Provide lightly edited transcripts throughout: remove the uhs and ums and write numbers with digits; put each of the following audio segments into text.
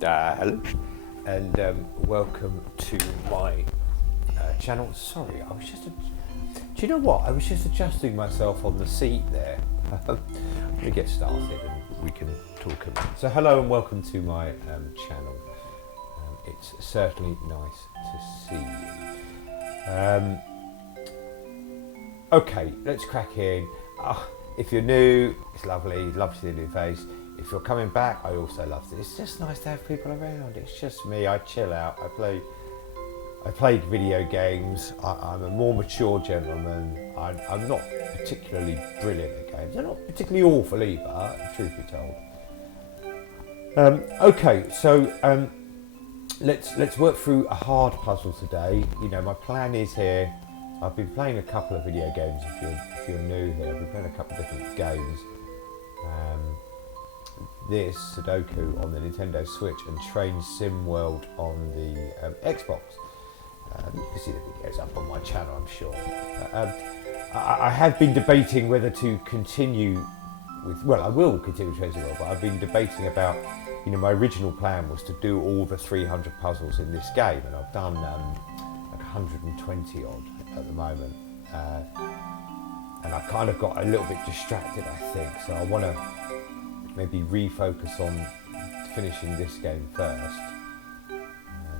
Hello, and welcome to my channel. Sorry, do you know what? I was just adjusting myself on the seat there. Let me get started and we can talk about. So hello and welcome to my channel. It's certainly nice to see you. Okay, let's crack in. If you're new, it's lovely. Love to see a new face. If you're coming back, I also love it. It's just nice to have people around. It's just me. I chill out. I play video games. I'm a more mature gentleman. I'm not particularly brilliant at games. I'm not particularly awful either, truth be told. Okay, so let's work through a hard puzzle today. You know, my plan is here. I've been playing a couple of video games. If you're new here, I've been playing a couple of different games. This Sudoku on the Nintendo Switch and Train Sim World on the Xbox. You can see the videos up on my channel, I'm sure. I have been debating whether to continue with. Well, I will continue with Train Sim World, but I've been debating about. You know, my original plan was to do all the 300 puzzles in this game, and I've done like 120 odd at the moment, and I kind of got a little bit distracted, I think. So I want to maybe refocus on finishing this game first,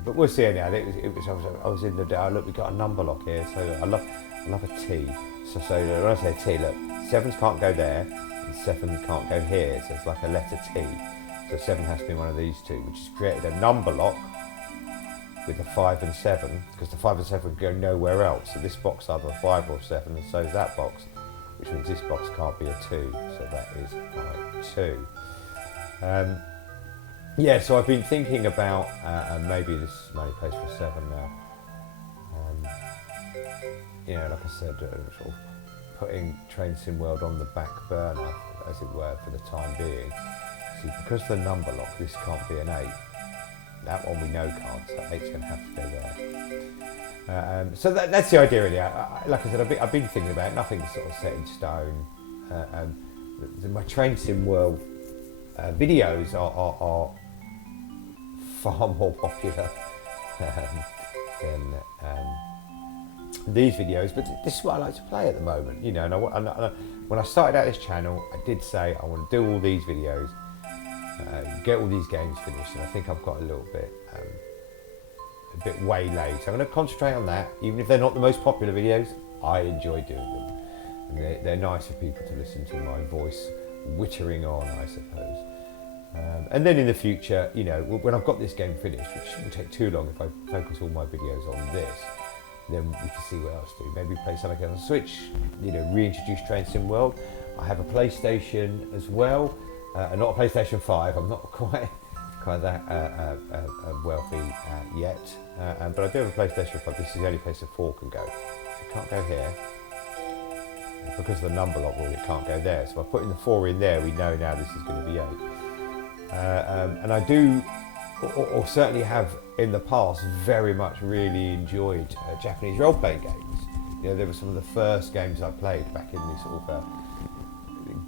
but we'll see anyhow. I was in the day. Look, we got a number lock here, so I love a T. So when I say T, look, sevens can't go there, and seven can't go here. So it's like a letter T. So 7 has to be one of these two, which has created a number lock with a 5 and 7, because the 5 and 7 go nowhere else. So this box either a 5 or a 7, and so is that box, which means this box can't be a 2. So that is like 2. Yeah, so I've been thinking about, and maybe this is my only place for 7 now. You know, like I said, sort of putting Train Sim World on the back burner, as it were, for the time being. See, because the number lock, this can't be an 8. That one we know can't, so 8's going to have to go there. So that's the idea, really. Like I said, I've been thinking about it. Nothing's sort of set in stone. My Train Sim World videos are far more popular than these videos, but this is what I like to play at the moment. You know, and when I started out this channel, I did say I want to do all these videos. Get all these games finished, and I think I've got a bit waylaid. So I'm going to concentrate on that, even if they're not the most popular videos. I enjoy doing them, and they're nice for people to listen to my voice wittering on, I suppose. And then in the future, you know, when I've got this game finished, which shouldn't take too long if I focus all my videos on this, then we can see what else to do. Maybe play something on the Switch, you know, reintroduce Train Sim World. I have a PlayStation as well. Not a PlayStation 5. I'm not quite that wealthy yet, but I do have a PlayStation 5. This is the only place a 4 can go. It can't go here, and because of the number lock rule, it can't go there. So by putting the 4 in there, we know now this is going to be 8. And I do, or certainly have in the past, very much really enjoyed Japanese role-playing games. You know, they were some of the first games I played back in this sort of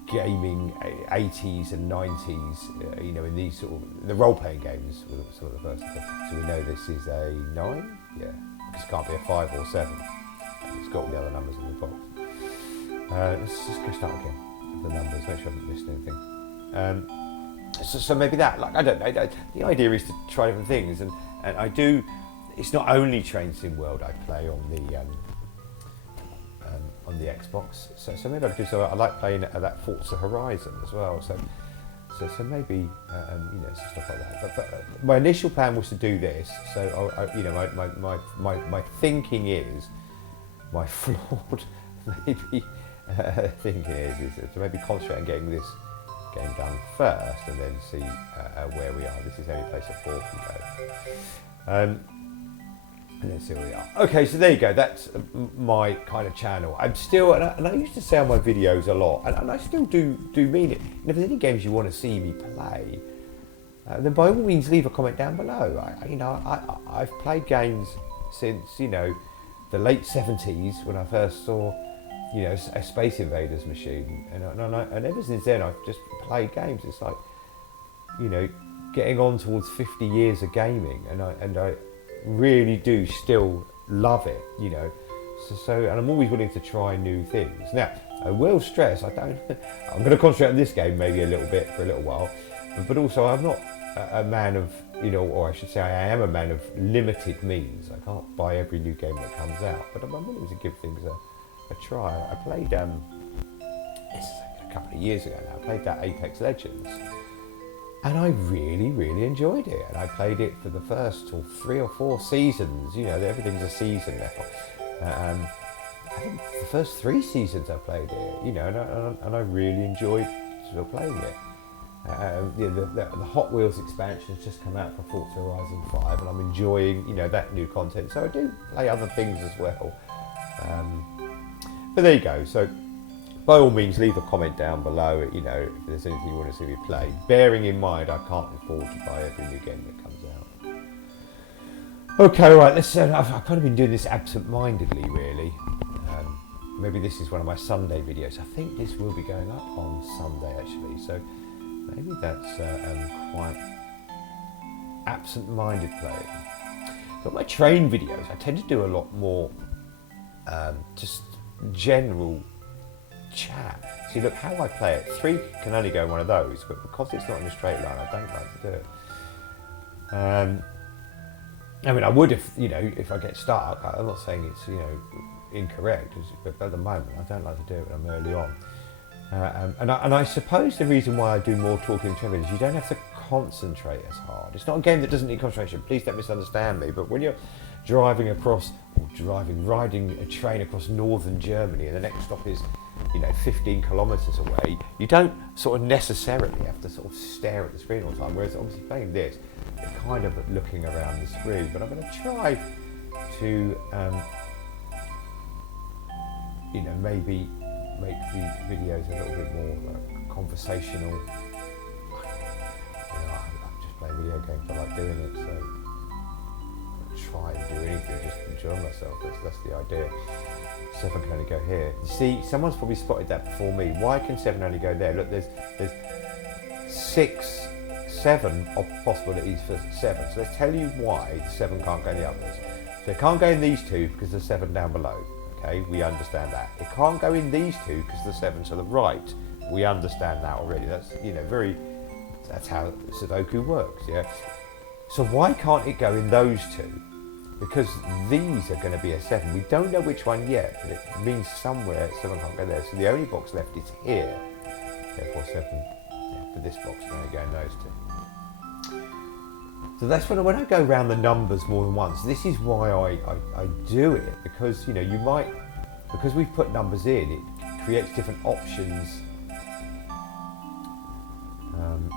gaming 80s and 90s, you know, in these sort of, the role-playing games were some of the first. So we know this is a 9, yeah, because it can't be a 5 or 7. It's got all the other numbers in the box. Let's just go start again with the numbers, make sure I haven't missed anything. So maybe that, like, I don't know, the idea is to try different things, and I do, it's not only Train Sim World I play on the Xbox, so maybe I could do so. I like playing that Forza Horizon as well. So maybe you know, stuff like that. But my initial plan was to do this. So you know, my thinking is, my flawed maybe thinking is to maybe concentrate on getting this game done first, and then see where we are. This is the only place a 4 can go. And let's see where we are. Okay, so there you go. That's my kind of channel. I'm still, and I used to say on my videos a lot, and I still do mean it. And if there's any games you want to see me play, then by all means leave a comment down below. I've played games since, you know, the late 70s when I first saw, you know, a Space Invaders machine, and ever since then I've just played games. It's like, you know, getting on towards 50 years of gaming, and I really do still love it, you know. So and I'm always willing to try new things. Now, I will stress, I'm going to concentrate on this game maybe a little bit for a little while, but also I'm not a man of, you know, or I should say I am a man of limited means. I can't buy every new game that comes out, but I'm willing to give things a try. I played, this is a couple of years ago now, I played that Apex Legends, and I really, really enjoyed it. And I played it for the first 3 or 4 seasons, you know, everything's a season now. I think the first 3 seasons I played it, you know, and I really enjoyed still playing it. The Hot Wheels expansion has just come out for Forza Horizon 5, and I'm enjoying, you know, that new content. So I do play other things as well. But there you go. So by all means, leave a comment down below, you know, if there's anything you want to see me play. Bearing in mind, I can't afford to buy every new game that comes out. Okay, right, let's. I've kind of been doing this absent-mindedly, really. Maybe this is one of my Sunday videos. I think this will be going up on Sunday, actually. So maybe that's quite absent-minded playing. But my train videos, I tend to do a lot more just general chat. See, look how I play it. 3 can only go in one of those, but because it's not in a straight line, I don't like to do it. I mean, I would if, you know, if I get stuck. I'm not saying it's, you know, incorrect, but at the moment I don't like to do it when I'm early on. And I suppose the reason why I do more talking to is you don't have to concentrate as hard. It's not a game that doesn't need concentration, please don't misunderstand me, but when you're riding a train across northern Germany and the next stop is, you know, 15 kilometres away, you don't sort of necessarily have to sort of stare at the screen all the time, whereas obviously playing this, you're kind of looking around the screen. But I'm going to try to you know, maybe make the videos a little bit more conversational. You know, I just play video games, I like doing it, so I'll try and do anything, just enjoy myself. That's the idea. 7 can only go here. You see, someone's probably spotted that before me. Why can 7 only go there? Look, there's 7 possibilities for 7. So let's tell you why the 7 can't go in the others. So it can't go in these 2 because there's 7 down below. Okay, we understand that. It can't go in these 2 because the 7 to the right. We understand that already. That's, you know, that's how Sudoku works, yeah? So why can't it go in those 2? Because these are going to be a 7. We don't know which one yet, but it means somewhere 7 can't go there. So the only box left is here. Therefore 7, yeah, for this box, I'm going to go in those 2. So that's when I go around the numbers more than once. This is why I do it, because, you know, because we've put numbers in, it creates different options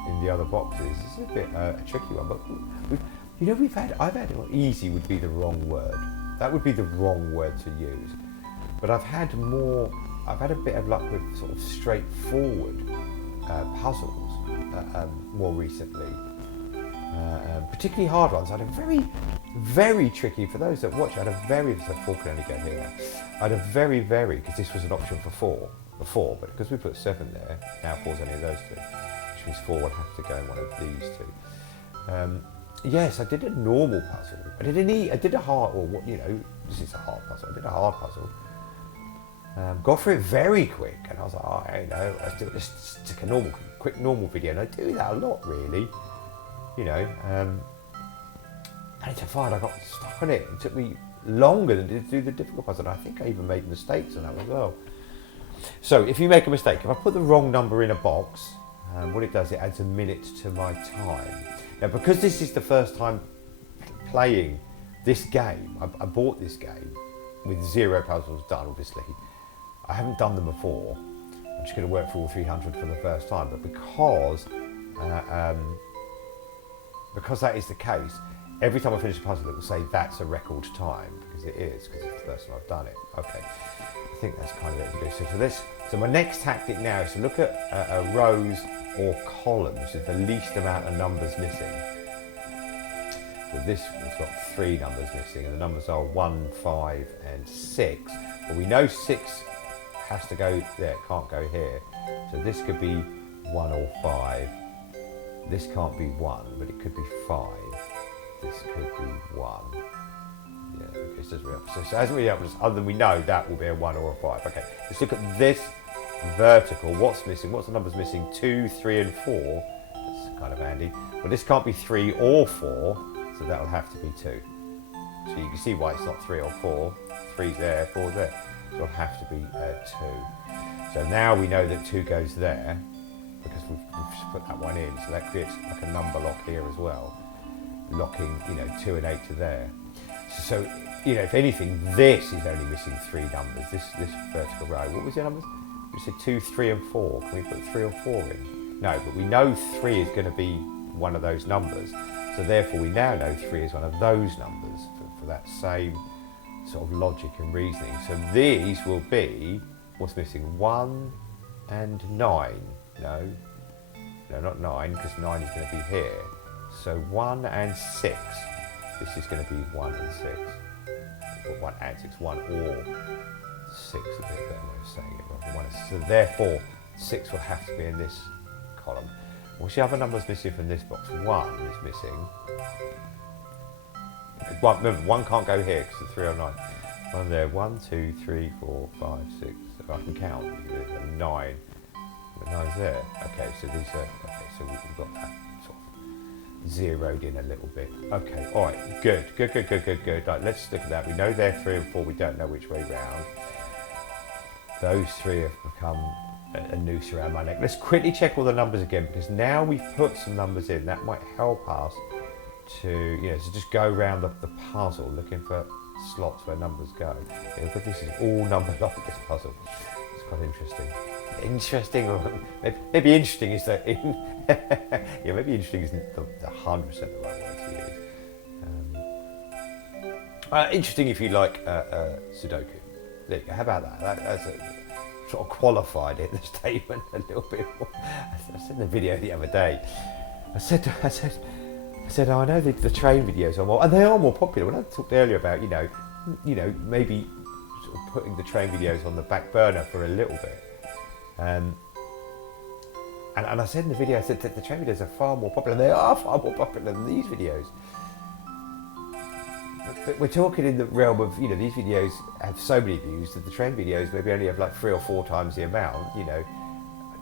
in the other boxes. It's a bit a tricky one, but I've had, well, easy would be the wrong word. That would be the wrong word to use. But I've had a bit of luck with sort of straightforward puzzles more recently. Particularly hard ones. I had a very, very tricky, for those that watch, I had a very, so 4 can only go here now. I had a very, because this was an option for 4 before, but because we put 7 there, now 4's only those 2, which means 4 would have to go in one of these 2. Yes, I did a normal puzzle. I did a hard, or what, you know, this is a hard puzzle. I did a hard puzzle. Got through it very quick, and I was like, oh, you know, let's stick a quick normal video, and I do that a lot, really. You know, and to find I got stuck on it. It took me longer than to do the difficult puzzle. And I think I even made mistakes on that as well. So if you make a mistake, if I put the wrong number in a box, what it does, it adds a minute to my time. Now, because this is the first time playing this game, I bought this game with 0 puzzles done, obviously. I haven't done them before. I'm just going to work through all 300 for the first time. But because that is the case, every time I finish a puzzle, it will say that's a record time, because it is, because it's the first time I've done it. Okay, I think that's kind of it to do. So my next tactic now is to look at rows or columns with the least amount of numbers missing. So this has got 3 numbers missing, and the numbers are 1, 5, and 6. But we know 6 has to go there, can't go here. So this could be 1 or 5. This can't be 1, but it could be 5. This could be 1. Yeah, okay, it doesn't really help. So it hasn't really helped us, other than we know that will be a 1 or a 5. Okay, let's look at this vertical. What's missing? What's the numbers missing? 2, 3, and 4. That's kind of handy. Well, this can't be 3 or 4, so that will have to be 2. So you can see why it's not 3 or 4. 3's there, 4's there. So it'll have to be 2. So now we know that 2 goes there, because we've just put that one in. So that creates like a number lock here as well, locking, 2 and 8 to there. So, if anything, this is only missing 3 numbers, this vertical row. What was the numbers? We said 2, 3, and 4. Can we put 3 or 4 in? No, but we know 3 is going to be one of those numbers. So therefore we now know 3 is one of those numbers for that same sort of logic and reasoning. So these will be, what's missing? 1 and 9. No, not 9, because 9 is going to be here. So 1 and 6. This is going to be 1 and 6. Or 1 and 6, 1 or 6 would be a better way of saying it. Rather than 1. So therefore, 6 will have to be in this column. What's the other numbers missing from this box? 1 is missing. Remember, 1 can't go here because it's 3 or 9. 1 there. 1, 2, 3, 4, 5, 6. So I can count. 9. The 9's there. Okay, so these are. Okay, so we've got that sort of zeroed in a little bit. Okay, all right, good. Right, let's look at that. We know they're 3 and 4. We don't know which way round. Those 3 have become a noose around my neck. Let's quickly check all the numbers again, because now we've put some numbers in. That might help us to, to just go around the puzzle looking for slots where numbers go. But this is all number lock, this puzzle. It's quite interesting. Interesting, or maybe interesting is that maybe interesting isn't the 100% the right word to use. Interesting if you like Sudoku. There you go. How about that? That's sort of qualified it, the statement a little bit more. I said in the video the other day, I said, oh, I know the train videos are more, and they are more popular. When I talked earlier about, maybe sort of putting the train videos on the back burner for a little bit. And I said in the video, I said that the train videos are far more popular. They are far more popular than these videos. But we're talking in the realm of, these videos have so many views that the train videos maybe only have like 3 or 4 times the amount.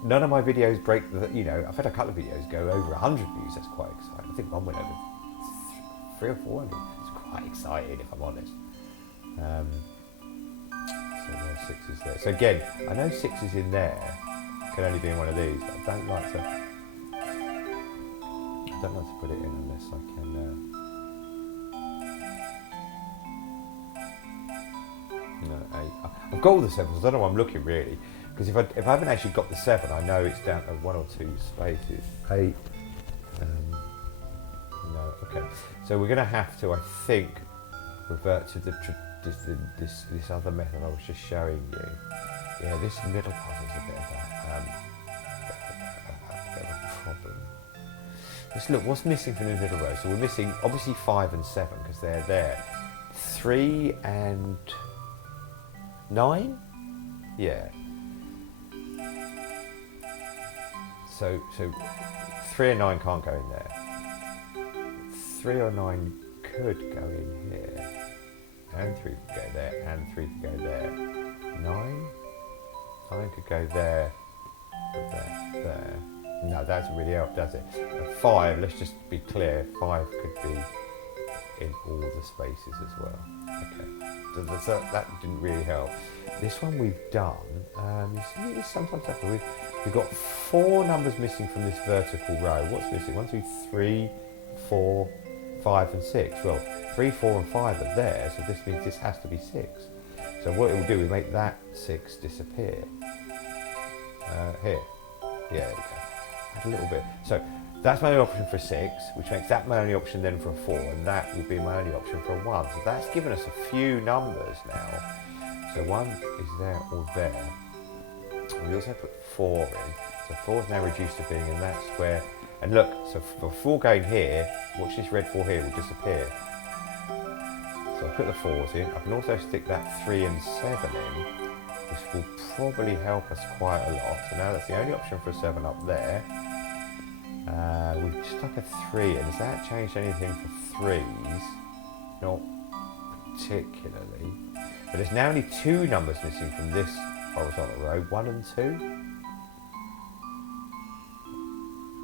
None of my videos break the, I've had a couple of videos go over 100 views. That's quite exciting. I think one went over 300 or 400. It's quite exciting, if I'm honest. So there's 6 is there. So again, I know 6 is in there. Can only be in one of these, but I don't like to put it in unless I can. No, 8. I've got all the 7s. I don't know why I'm looking really, because if I haven't actually got the 7, I know it's down to 1 or 2 spaces. 8. No, okay. So we're going to have to, I think, revert to this other method I was just showing you. Yeah, this middle puzzle is a bit of a problem. Let's look. What's missing from the middle row? So we're missing obviously 5 and 7 because they're there. 3 and 9? Yeah. So 3 and 9 can't go in there. 3 or 9 could go in here. And 3 could go there, and 3 could go there. 9 could go there, there. No, that doesn't really help, does it? 5, let's just be clear, 5 could be in all the spaces as well. Okay, so that didn't really help. This one we've done, you see this sometimes happens. We've got 4 numbers missing from this vertical row. What's missing? 1, 2, 3, 4, 5 and 6. Well, 3, 4 and 5 are there, so this means this has to be 6. So what it will do, we make that 6 disappear. Here. Yeah, there we go. Add a little bit. So that's my only option for 6, which makes that my only option then for a 4, and that would be my only option for a 1. So that's given us a few numbers now. So 1 is there or there. We also put 4 in. So 4 is now reduced to being in that square. And look, so for 4 going here, watch this red 4 here will disappear. So I put the 4s in. I can also stick that 3 and 7 in, which will probably help us quite a lot. So now that's the only option for a 7 up there. We've stuck a 3 in. Has that changed anything for 3s? Not particularly. But there's now only 2 numbers missing from this horizontal row, 1 and 2.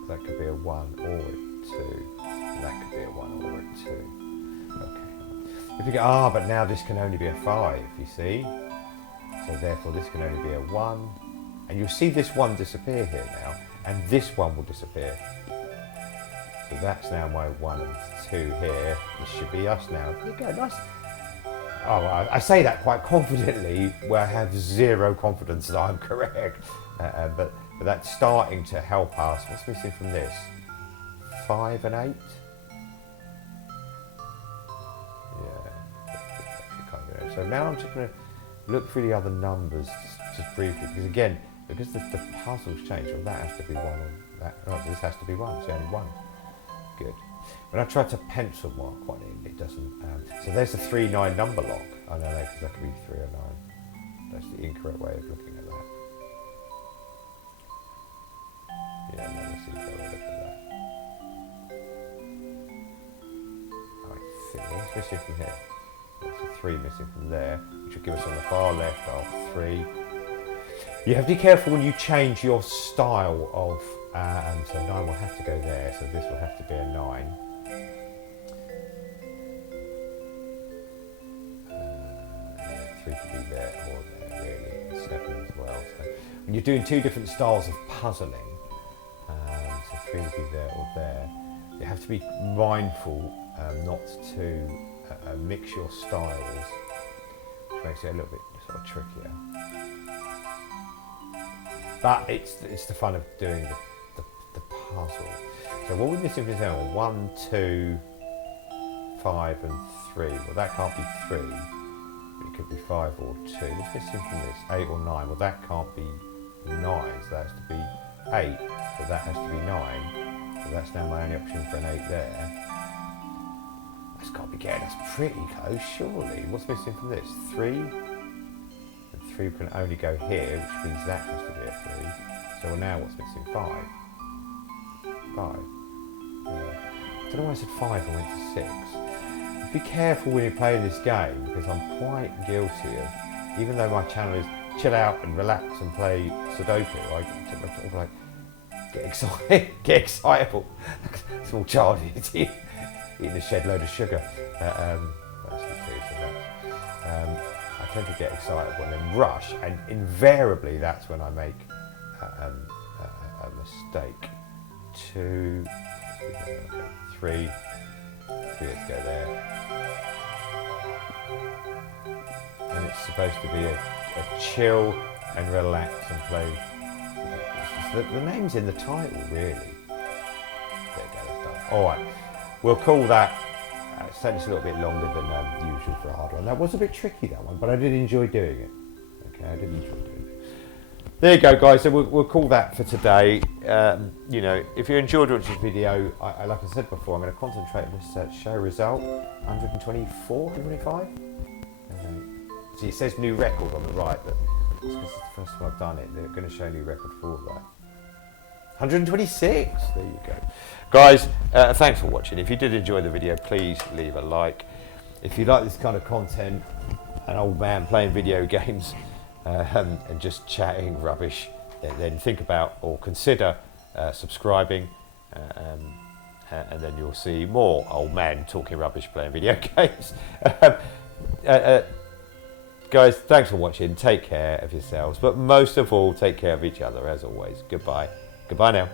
That could be a 1 or a 2. And that could be a 1 or a 2. Okay. If you go, but now this can only be a 5, you see? So therefore this can only be a 1. And you'll see this 1 disappear here now. And this 1 will disappear. So that's now my 1 and 2 here. This should be us now. There you go, nice. Oh, I say that quite confidently, where I have zero confidence that I'm correct. But that's starting to help us. What's missing from this? 5 and 8? Yeah. So now I'm just going to look through the other numbers just briefly, because again, because the puzzle's changed, well, that has to be 1, or that, oh, this has to be 1, it's only 1. Good. When I try to pencil mark one in, it doesn't. So there's the 3-9 number lock. I know that, because that could be 3 or 9. That's the incorrect way of looking at that. Yeah, no, that's the incorrect way of looking at that. I think, what's missing from here? There's a 3 missing from there, which will give us on the far left our 3. You have to be careful when you change your style of, so 9 will have to go there, so this will have to be a 9. Yeah, 3 could be there or there, really, 7 as well. So when you're doing 2 different styles of puzzling, so 3 would be there or there, you have to be mindful not to mix your styles, which makes it a little bit sort of trickier. But it's the fun of doing the puzzle. So what we're missing is now 1, 2, 5 and 3. Well, that can't be 3, but it could be 5 or 2. What's missing from this? 8 or 9. Well, that can't be 9, so that has to be 8, so that has to be 9. So that's now my only option for an 8 there. That's got to be getting us pretty close, surely. What's missing from this? 3? 3 can only go here, which means that has to be a 3. So now what's missing? 5. 5. Yeah. I don't know why I said 5 and went to 6. Be careful when you're playing this game, because I'm quite guilty of, even though my channel is chill out and relax and play Sudoku, I sort of like get excitable. Small child eating a shed load of sugar. That's the truth of that. I tend to get excitable and then rush, and invariably that's when I make a mistake. 2, 3, 3, let's go there. And it's supposed to be a chill and relax and play. The name's in the title, really. There you go, that's done. Alright, we'll call that. It's taken us a little bit longer than usual for a hard one. That was a bit tricky, that one, but I did enjoy doing it. Okay, I did enjoy doing it. There you go, guys. So we'll call that for today. You know, if you enjoyed watching this video, like I said before, I'm going to concentrate on this show result. 124, 125? See, it says new record on the right, but it's because it's the first time I've done it. They're going to show a new record for that. 126, there you go. Guys, thanks for watching. If you did enjoy the video, please leave a like. If you like this kind of content, an old man playing video games and just chatting rubbish, then think about or consider subscribing, and then you'll see more old men talking rubbish playing video games. Guys, thanks for watching. Take care of yourselves, but most of all, take care of each other as always. Goodbye. Goodbye now.